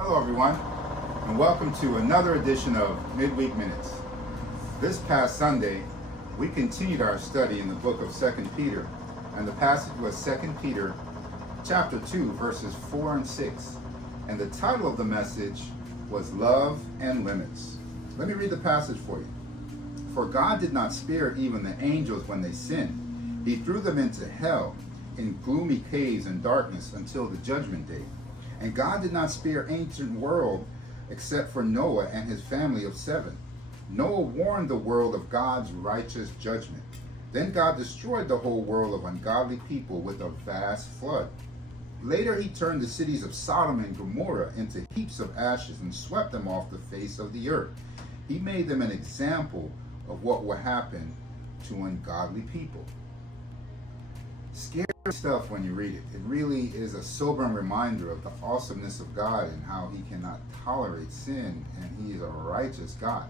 Hello everyone, and welcome to another edition of Midweek Minutes. This past Sunday, we continued our study in the book of 2 Peter, and the passage was 2 Peter chapter 2, verses 4 and 6. And the title of the message was Love and Limits. Let me read the passage for you. For God did not spare even the angels when they sinned. He threw them into hell in gloomy caves and darkness until the judgment day. And God did not spare ancient world except for Noah and his family of 7. Noah warned the world of God's righteous judgment. Then God destroyed the whole world of ungodly people with a vast flood. Later he turned the cities of Sodom and Gomorrah into heaps of ashes and swept them off the face of the earth. He made them an example of what will happen to ungodly people. Scary stuff when you read it. It really is a sobering reminder of the awesomeness of God and how he cannot tolerate sin, and he is a righteous God.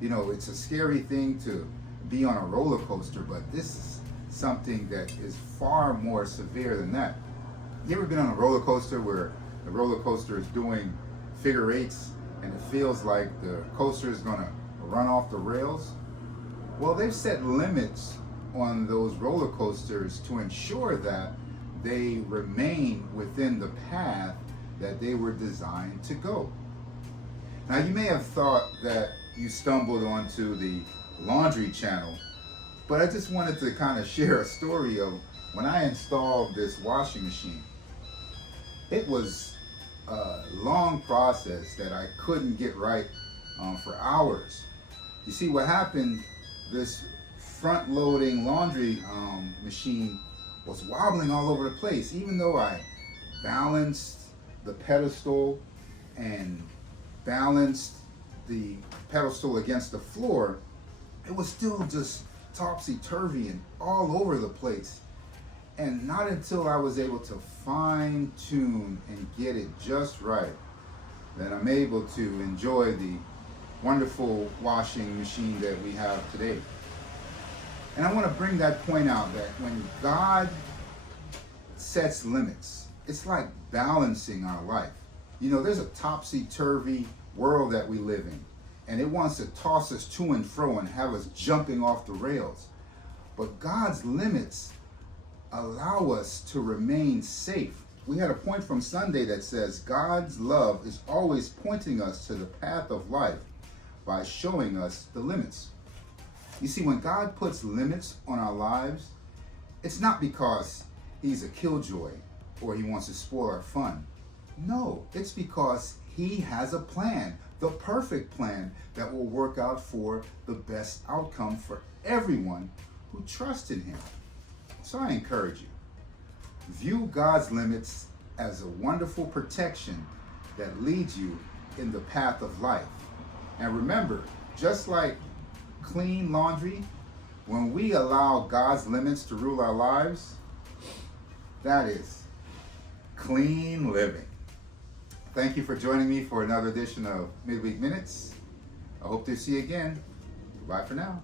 You know, it's a scary thing to be on a roller coaster, but this is something that is far more severe than that. You ever been on a roller coaster where the roller coaster is doing figure eights and it feels like the coaster is going to run off the rails? Well, they've set limits on those roller coasters to ensure that they remain within the path that they were designed to go. Now, you may have thought that you stumbled onto the Laundry Channel, but I just wanted to kind of share a story of when I installed this washing machine. It was a long process that I couldn't get right for hours. You see, what happened, this front-loading laundry machine was wobbling all over the place. Even though I balanced the pedestal and balanced the pedestal against the floor, it was still just topsy-turvy and all over the place. And not until I was able to fine-tune and get it just right that I'm able to enjoy the wonderful washing machine that we have today. And I want to bring that point out that when God sets limits, it's like balancing our life. You know, there's a topsy-turvy world that we live in, and it wants to toss us to and fro and have us jumping off the rails. But God's limits allow us to remain safe. We had a point from Sunday that says God's love is always pointing us to the path of life by showing us the limits. You see, when God puts limits on our lives, it's not because he's a killjoy or he wants to spoil our fun. No, it's because he has a plan, the perfect plan that will work out for the best outcome for everyone who trusts in him. So I encourage you, view God's limits as a wonderful protection that leads you in the path of life. And remember, just like clean laundry, when we allow God's limits to rule our lives, that is clean living. Thank you for joining me for another edition of Midweek Minutes. I hope to see you again. Goodbye for now.